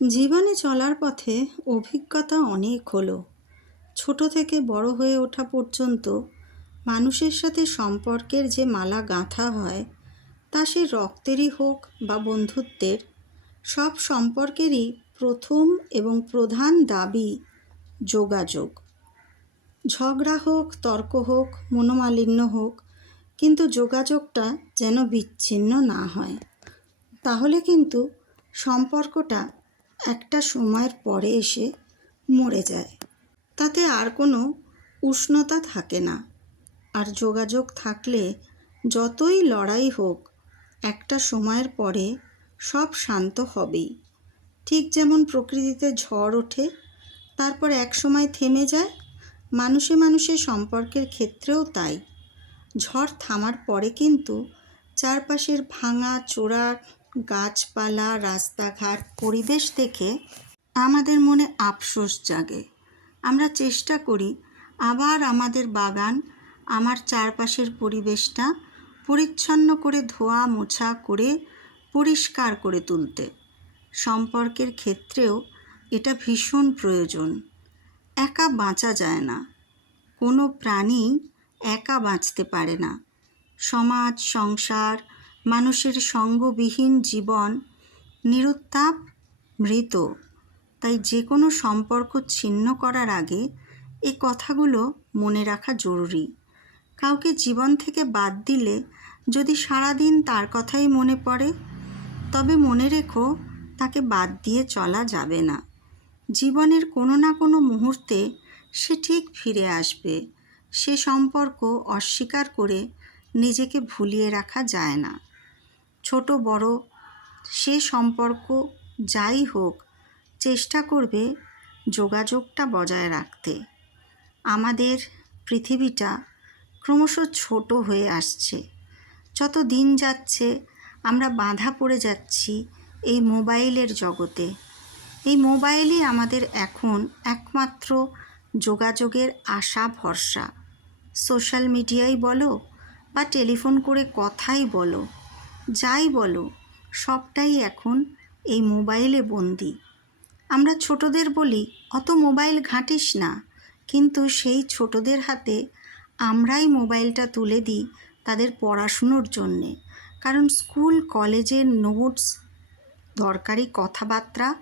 জীবনে চলার পথে অভিজ্ঞতা অনেক হলো। ছোট থেকে বড় হয়ে ওঠা পর্যন্ত মানুষের সাথে সম্পর্কের যে মালা গাঁথা হয়, তা সে রক্তেরই হোক বা বন্ধুত্বের, সব সম্পর্কেরই প্রথম এবং প্রধান দাবি যোগাযোগ। ঝগড়া হোক, তর্ক হোক, মনোমালিন্য হোক, কিন্তু যোগাযোগটা যেন বিচ্ছিন্ন না হয়। তাহলে কিন্তু সম্পর্কটা একটা সময়ের পরে এসে মরে যায়। তাতে আর কোনো উষ্ণতা থাকে না। আর যোগাযোগ থাকলে যতই লড়াই হোক, একটা সময়ের পরে সব শান্ত হবেই। ঠিক যেমন প্রকৃতিতে ঝড় ওঠে, তারপর এক সময় থেমে যায়, মানুষে মানুষে সম্পর্কের ক্ষেত্রেও তাই। ঝড় থামার পরে কিন্তু চারপাশের ভাঙা চোরা গাছপালা, রাস্তাঘাট, পরিবেশ দেখে আমাদের মনে আফসোস জাগে। আমরা চেষ্টা করি আবার আমাদের বাগান, আমার চারপাশের পরিবেশটা পরিচ্ছন্ন করে ধোয়া, মোছা করে পরিষ্কার করে তুলতে। সম্পর্কের ক্ষেত্রেও এটা ভীষণ প্রয়োজন। একা বাঁচা যায় না। কোনো প্রাণী একা বাঁচতে পারে না। সমাজ, সংসার মানুষের সঙ্গবিহীন জীবন নিরুত্তাপ মৃত। তাই যে কোনো সম্পর্ক ছিন্ন করার আগে এ কথাগুলো মনে রাখা জরুরি। কাউকে জীবন থেকে বাদ দিলে যদি সারাদিন তার কথাই মনে পড়ে, তবে মনে রেখো তাকে বাদ দিয়ে চলা যাবে না। জীবনের কোনো না কোনো মুহূর্তে সে ঠিক ফিরে আসবে। সে সম্পর্ক অস্বীকার করে নিজেকে ভুলিয়ে রাখা যায় না। ছোট, বড়, সে সম্পর্ক যাই হোক, চেষ্টা করবে যোগাযোগটা বজায় রাখতে। আমাদের পৃথিবীটা ক্রমশ ছোট হয়ে আসছে। যত দিন যাচ্ছে, আমরা বাঁধা পড়ে যাচ্ছি এই মোবাইলের জগতে। এই মোবাইলই আমাদের এখন একমাত্র যোগাযোগের আশা, ভরসা। সোশ্যাল মিডিয়াই বলো বা টেলিফোন করে কথাই বলো। যাই বলো, সবটাই এখন এই মোবাইলে বন্দি। আমরা ছোটদের বলি, অত মোবাইল ঘাঁটিস না। কিন্তু সেই ছোটদের হাতে আমরাই মোবাইলটা তুলে দিই তাদের পড়াশুনোর জন্যে। কারণ স্কুল, কলেজের নোটস, দরকারি কথাবার্তা,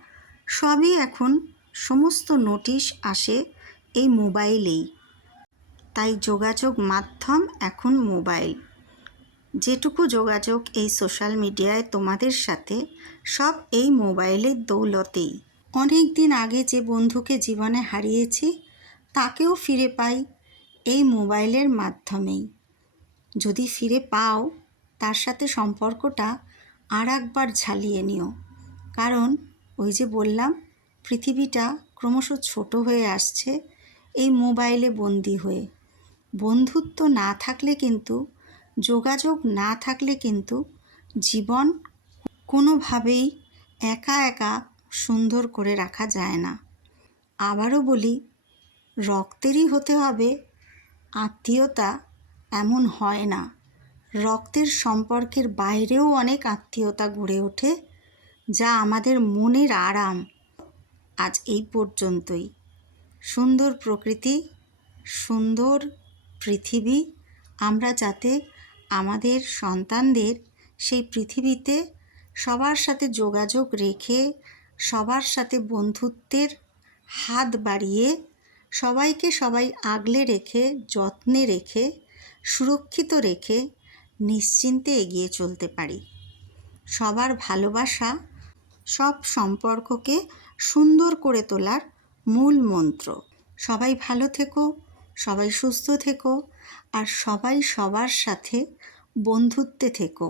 সবই এখন সমস্ত নোটিশ আসে এই মোবাইলেই। তাই যোগাযোগ মাধ্যম এখন মোবাইল। যেটুকু যোগাযোগ এই সোশ্যাল মিডিয়ায় তোমাদের সাথে, সব এই মোবাইলের দৌলতেই। অনেক দিন আগে যে বন্ধুকে জীবনে হারিয়েছি, তাকেও ফিরে পাই এই মোবাইলের মাধ্যমেই। যদি ফিরে পাও, তার সাথে সম্পর্কটা আর একবার ঝালিয়ে নিও। কারণ, ওই যে বললাম, পৃথিবীটা ক্রমশ ছোট হয়ে আসছে এই মোবাইলে বন্দি হয়ে। বন্ধুত্ব না থাকলে কিন্তু যোগাযোগ না থাকলে কিন্তু জীবন কোনোভাবেই একা একা সুন্দর করে রাখা যায় না। আবারও বলি, রক্তেরই হতে হবে, আত্মীয়তা এমন হয় না। রক্তের সম্পর্কের বাইরেও অনেক আত্মীয়তা গড়ে ওঠে, যা আমাদের মনের আরাম। আজ এই পর্যন্তই। সুন্দর প্রকৃতি, সুন্দর পৃথিবী, আমরা যাতে আমাদের সন্তানদের সেই পৃথিবীতে সবার সাথে যোগাযোগ রেখে, সবার সাথে বন্ধুত্বের হাত বাড়িয়ে, সবাইকে সবাই আগলে রেখে, যত্নে রেখে, সুরক্ষিত রেখে নিশ্চিন্তে এগিয়ে চলতে পারি। সবার ভালোবাসা সব সম্পর্ককে সুন্দর করে তোলার মূল মন্ত্র। সবাই ভালো থেকো। সবাই সুস্থ থেকো আর সবাই সবার সাথে বন্ধুত্বে থেকো।